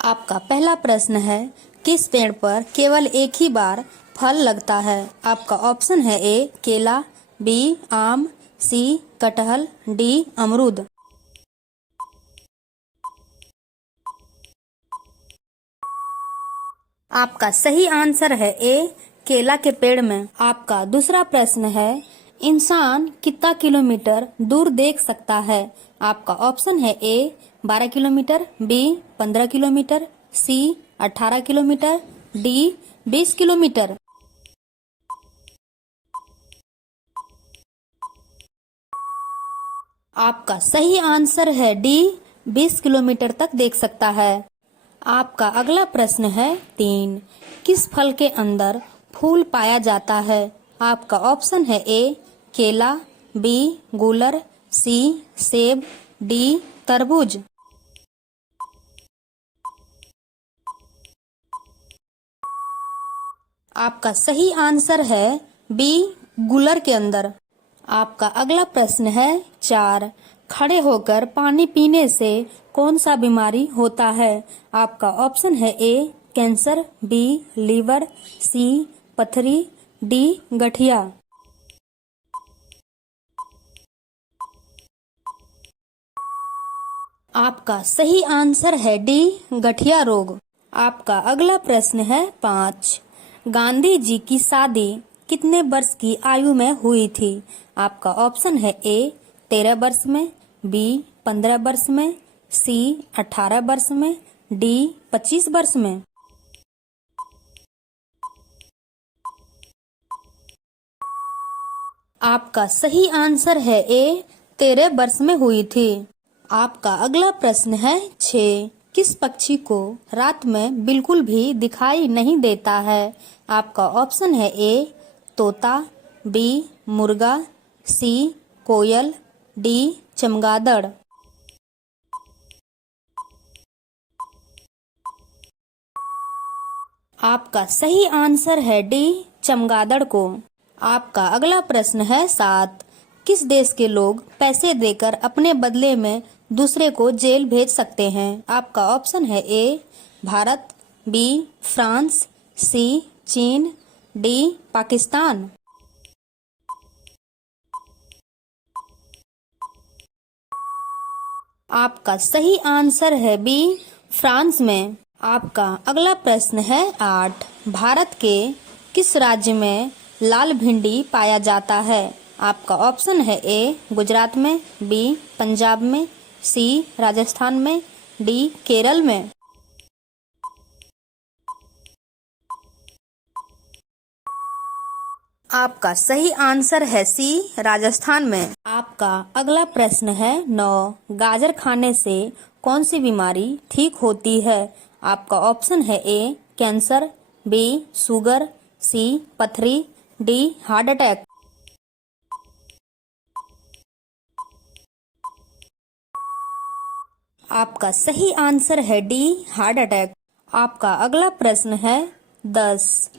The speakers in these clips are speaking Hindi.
आपका पहला प्रश्न है, किस पेड़ पर केवल एक ही बार फल लगता है? आपका ऑप्शन है ए केला, बी आम, सी कटहल, डी अमरूद। आपका सही आंसर है ए केला के पेड़ में। आपका दूसरा प्रश्न है, इंसान कितना किलोमीटर दूर देख सकता है? आपका ऑप्शन है ए 12 किलोमीटर, बी 15 किलोमीटर, सी 18 किलोमीटर, डी 20 किलोमीटर। आपका सही आंसर है डी 20 किलोमीटर तक देख सकता है। आपका अगला प्रश्न है 3, किस फल के अंदर फूल पाया जाता है? आपका ऑप्शन है ए केला, बी गूलर, सी सेब, डी तरबूज। आपका सही आंसर है बी गूलर के अंदर। आपका अगला प्रश्न है 4, खड़े होकर पानी पीने से कौन सा बीमारी होता है? आपका ऑप्शन है ए कैंसर, बी लीवर, सी पथरी, डी गठिया। आपका सही आंसर है डी गठिया रोग। आपका अगला प्रश्न है 5, गांधी जी की शादी कितने वर्ष की आयु में हुई थी? आपका ऑप्शन है ए 13 वर्ष में, बी 15 वर्ष में, सी 18 वर्ष में, डी 25 वर्ष में। आपका सही आंसर है ए 13 वर्ष में हुई थी। आपका अगला प्रश्न है 6, किस पक्षी को रात में बिल्कुल भी दिखाई नहीं देता है? आपका ऑप्शन है ए तोता, बी मुर्गा, सी कोयल, डी चमगादड़। आपका सही आंसर है डी चमगादड़ को। आपका अगला प्रश्न है 7, किस देश के लोग पैसे देकर अपने बदले में दूसरे को जेल भेज सकते हैं? आपका ऑप्शन है ए भारत, बी फ्रांस, सी चीन, डी पाकिस्तान। आपका सही आंसर है बी फ्रांस में। आपका अगला प्रश्न है 8, भारत के किस राज्य में लाल भिंडी पाया जाता है? आपका ऑप्शन है ए गुजरात में, बी पंजाब में, सी राजस्थान में, डी केरल में। आपका सही आंसर है सी राजस्थान में। आपका अगला प्रश्न है 9, गाजर खाने से कौन सी बीमारी ठीक होती है? आपका ऑप्शन है ए कैंसर, बी शुगर, सी पथरी, डी हार्ट अटैक। आपका सही आंसर है डी हार्ट अटैक। आपका अगला प्रश्न है 10,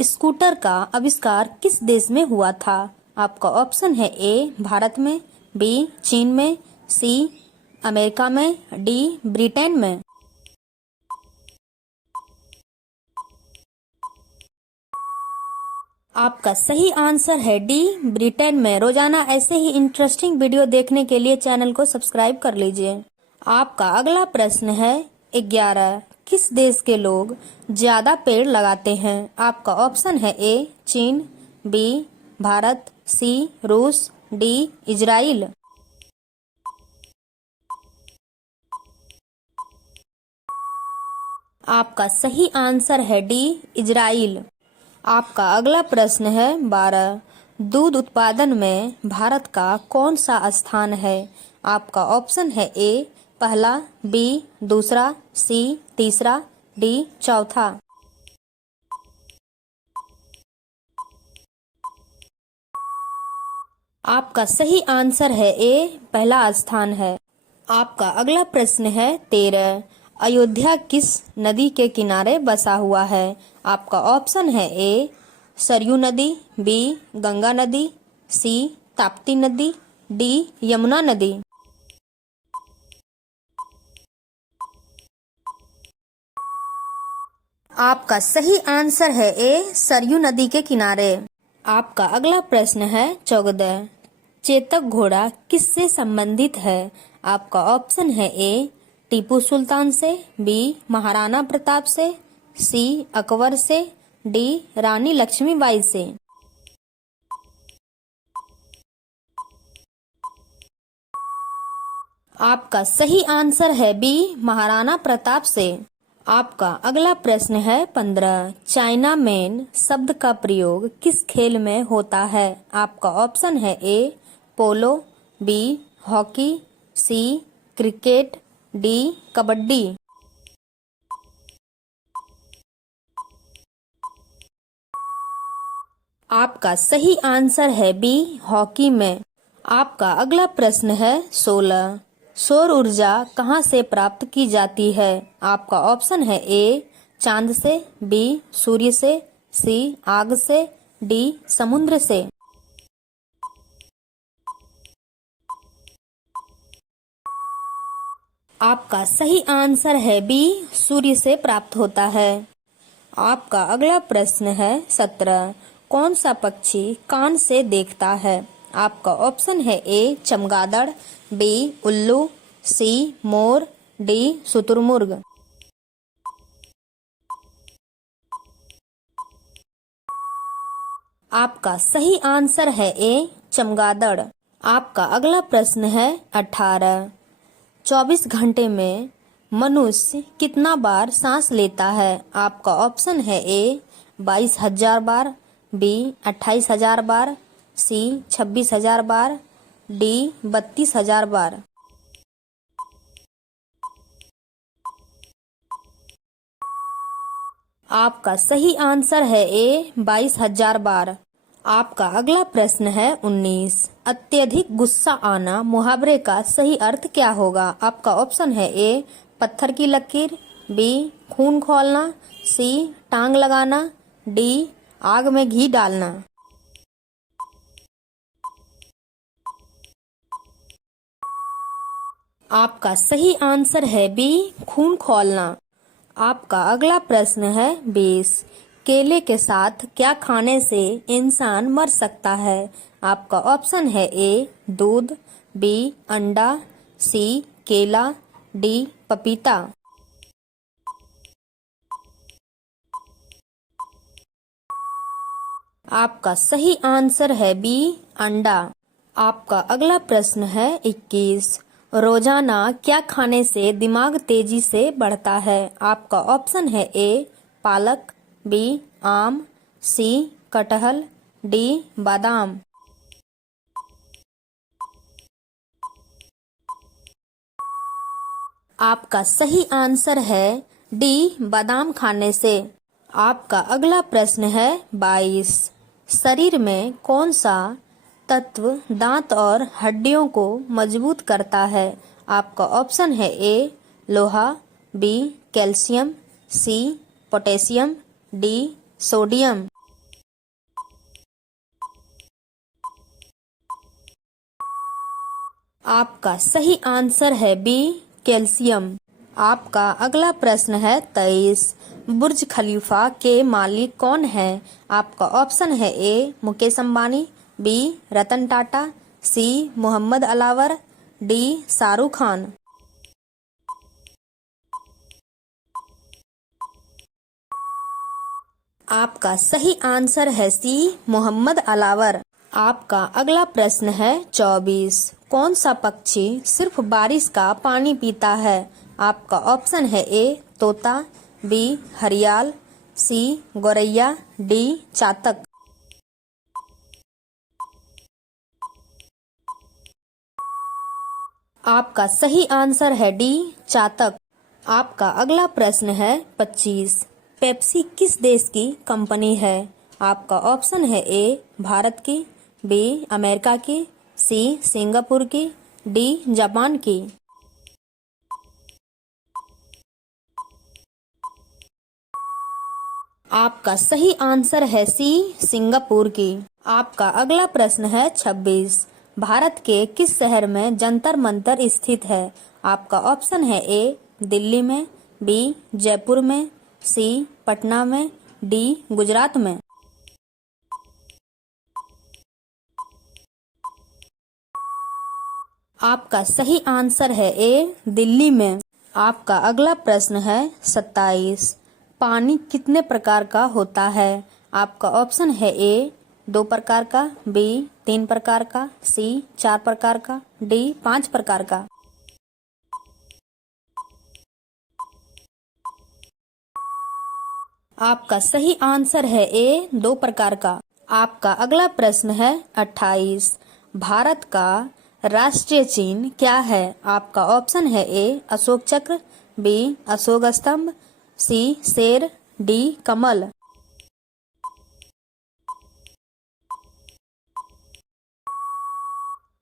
स्कूटर का आविष्कार किस देश में हुआ था? आपका ऑप्शन है ए भारत में, बी चीन में, सी अमेरिका में, डी ब्रिटेन में। आपका सही आंसर है डी ब्रिटेन में। रोजाना ऐसे ही इंटरेस्टिंग वीडियो देखने के लिए चैनल को सब्सक्राइब कर लीजिए। आपका अगला प्रश्न है 11, किस देश के लोग ज्यादा पेड़ लगाते हैं? आपका ऑप्शन है ए चीन, बी भारत, सी रूस, डी इजराइल। आपका सही आंसर है डी इजराइल। आपका अगला प्रश्न है 12, दूध उत्पादन में भारत का कौन सा स्थान है? आपका ऑप्शन है ए पहला, बी दूसरा, सी तीसरा, डी चौथा। आपका सही आंसर है ए पहला स्थान है। आपका अगला प्रश्न है 13, अयोध्या किस नदी के किनारे बसा हुआ है? आपका ऑप्शन है ए सरयू नदी, बी गंगा नदी, सी ताप्ती नदी, डी यमुना नदी। आपका सही आंसर है ए, सरयू नदी के किनारे। आपका अगला प्रश्न है 14। चेतक घोड़ा किससे संबंधित है? आपका ऑप्शन है ए, टीपू सुल्तान से, बी, महाराणा प्रताप से, सी, अकबर से, डी, रानी लक्ष्मीबाई से। आपका सही आंसर है बी, महाराणा प्रताप से। आपका अगला प्रश्न है 15। चाइना मैन शब्द का प्रयोग किस खेल में होता है? आपका ऑप्शन है ए, पोलो, बी, हॉकी, सी, क्रिकेट, डी, कबड्डी। आपका सही आंसर है बी, हॉकी में। आपका अगला प्रश्न है 16। सौर ऊर्जा कहाँ से प्राप्त की जाती है? आपका ऑप्शन है ए, चांद से, बी, सूर्य से, सी, आग से, डी, समुद्र से। आपका सही आंसर है बी, सूर्य से प्राप्त होता है। आपका अगला प्रश्न है 17। कौन सा पक्षी कान से देखता है? आपका ऑप्शन है ए, चमगादड़, बी, उल्लू, सी, मोर, डी, शुतुरमुर्ग। आपका सही आंसर है ए, चमगादड़। आपका अगला प्रश्न है 18। 24 घंटे में मनुष्य कितना बार सांस लेता है? आपका ऑप्शन है ए, 22,000 बार, बी, 28,000 बार, सी, 26,000 बार, डी, 32,000 बार। आपका सही आंसर है ए, 22,000 बार। आपका अगला प्रश्न है 19। अत्यधिक गुस्सा आना मुहावरे का सही अर्थ क्या होगा? आपका ऑप्शन है ए, पत्थर की लकीर, बी, खून खौलना, सी, टांग लगाना, डी, आग में घी डालना। आपका सही आंसर है बी, खून खौलना। आपका अगला प्रश्न है 20। केले के साथ क्या खाने से इंसान मर सकता है? आपका ऑप्शन है ए, दूध, बी, अंडा, सी, केला, डी, पपीता। आपका सही आंसर है बी, अंडा। आपका अगला प्रश्न है 21। रोजाना क्या खाने से दिमाग तेजी से बढ़ता है? आपका ऑप्शन है ए, पालक, बी, आम, सी, कटहल, डी, बादाम। आपका सही आंसर है डी, बादाम खाने से। आपका अगला प्रश्न है 22। शरीर में कौन सा तत्व दांत और हड्डियों को मजबूत करता है? आपका ऑप्शन है ए, लोहा, बी, कैल्शियम, सी, पोटेशियम, डी, सोडियम। आपका सही आंसर है बी, कैल्शियम। आपका अगला प्रश्न है 23। बुर्ज खलीफा के मालिक कौन है? आपका ऑप्शन है ए, मुकेश अंबानी, बी, रतन टाटा, सी, मोहम्मद अलावर, डी, शाहरुख खान। आपका सही आंसर है सी, मोहम्मद अलावर। आपका अगला प्रश्न है 24। कौन सा पक्षी सिर्फ बारिश का पानी पीता है? आपका ऑप्शन है ए, तोता, बी, हरियाल, सी, गौरैया, डी, चातक। आपका सही आंसर है डी, चातक। आपका अगला प्रश्न है 25। पेप्सी किस देश की कंपनी है? आपका ऑप्शन है ए, भारत की, बी, अमेरिका की, सी, सिंगापुर की, डी, जापान की। आपका सही आंसर है सी, सिंगापुर की। आपका अगला प्रश्न है 26। भारत के किस शहर में जंतर मंतर स्थित है? आपका ऑप्शन है ए, दिल्ली में, बी, जयपुर में, सी पटना में, डी गुजरात में। आपका सही आंसर है ए दिल्ली में। आपका अगला प्रश्न है 27। पानी कितने प्रकार का होता है? आपका ऑप्शन है ए 2 प्रकार का, बी 3 प्रकार का, सी 4 प्रकार का, डी 5 प्रकार का। आपका सही आंसर है ए 2 प्रकार का। आपका अगला प्रश्न है 28। भारत का राष्ट्रीय चिन्ह क्या है? आपका ऑप्शन है ए अशोक चक्र, बी अशोक स्तंभ, सी शेर, डी कमल।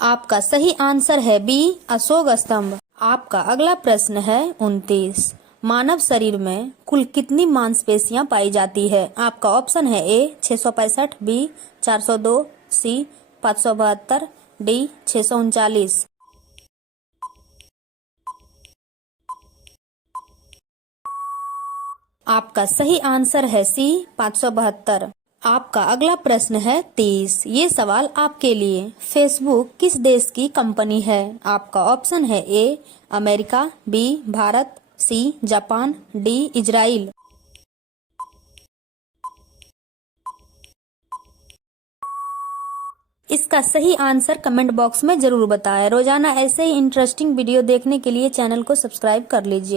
आपका सही आंसर है बी अशोक स्तंभ। आपका अगला प्रश्न है 29। मानव शरीर में कुल कितनी मांसपेशियां पाई जाती है? आपका ऑप्शन है ए 665, बी 402, सी 572, डी 639। आपका सही आंसर है सी 572। आपका अगला प्रश्न है 30। ये सवाल आपके लिए। फेसबुक किस देश की कंपनी है? आपका ऑप्शन है A America, B Bharat, C Japan, D Israel. इसका सही आंसर कमेंट बॉक्स में जरूर बताएं। रोजाना ऐसे ही इंटरेस्टिंग वीडियो देखने के लिए चैनल को सब्सक्राइब कर लीजिए।